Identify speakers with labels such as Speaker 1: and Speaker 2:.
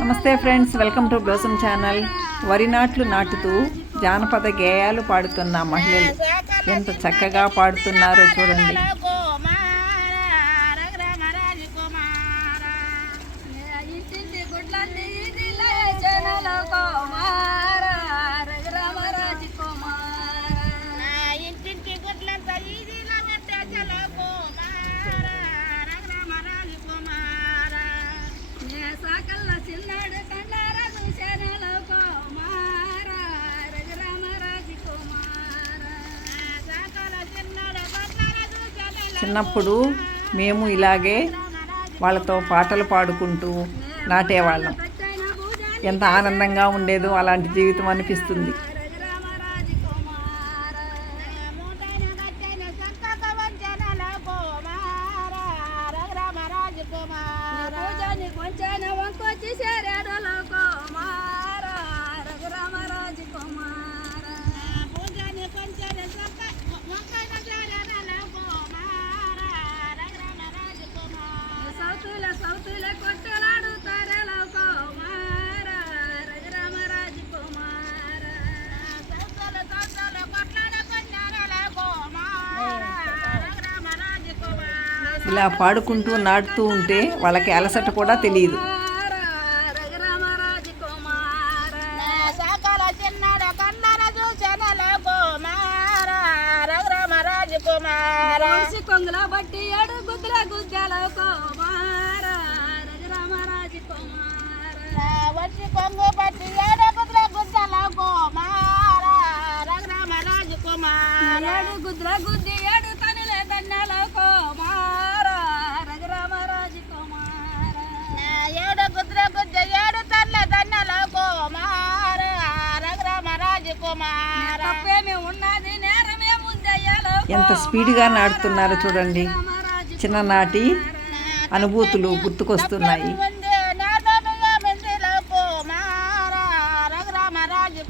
Speaker 1: నమస్తే friends welcome to Blossom channel. వరి నాట్లు నాటుతూ జానపద గేయాలు పాడుతున్న మహిళలు. ఎంత చక్కగా పాడుతున్నారో చూడండి.
Speaker 2: గుడ్లన్నీ
Speaker 1: చిన్నప్పుడు మేము ఇలాగే వాళ్ళతో పాటలు పాడుకుంటూ నాటేవాళ్ళం. ఎంత ఆనందంగా ఉండేదో అలాంటి జీవితం అనిపిస్తుంది
Speaker 2: రఘురామరాజు కుమార
Speaker 3: మూటైన గట్టైన సంతక వంచనల కుమార రఘురామరాజు కుమార
Speaker 2: పూజని కొంచెన వంకొచ్చి చేరాడల కుమార రఘురామరాజు కుమార
Speaker 3: పూజని కొంచెం సంత మొక్కైన జరనల కుమార రఘురామరాజు కుమార
Speaker 2: సౌతుల సౌతుల కొట్టలాడుతారల కుమార రఘురామరాజు కుమార
Speaker 3: సంతల సంతల కొట్లాడ కొన్నారల కుమార రఘురామరాజు కుమార
Speaker 1: ఇలా పాడుకుంటూ నాటుతూ ఉంటే వాళ్ళకి అలసట కూడా తెలియదు.
Speaker 2: రఘురామరాజు కొంగుల బట్టి ఏడు గుద్దుల గుద్దెల కుమార రఘురామరాజు కుమార.
Speaker 3: వచ్చి కొంగు పట్టి ఏడ కుద్ర గుద్దల కుమార రఘురామరాజు కుమార
Speaker 2: ఏడు గుద్ది
Speaker 1: ఎంత స్పీడ్గా నాటుతున్నారో చూడండి. చిన్ననాటి అనుభూతులు గుర్తుకొస్తున్నాయి.
Speaker 3: ఉందే నాదనుగా మెందిల కుమార రఘురామరాజు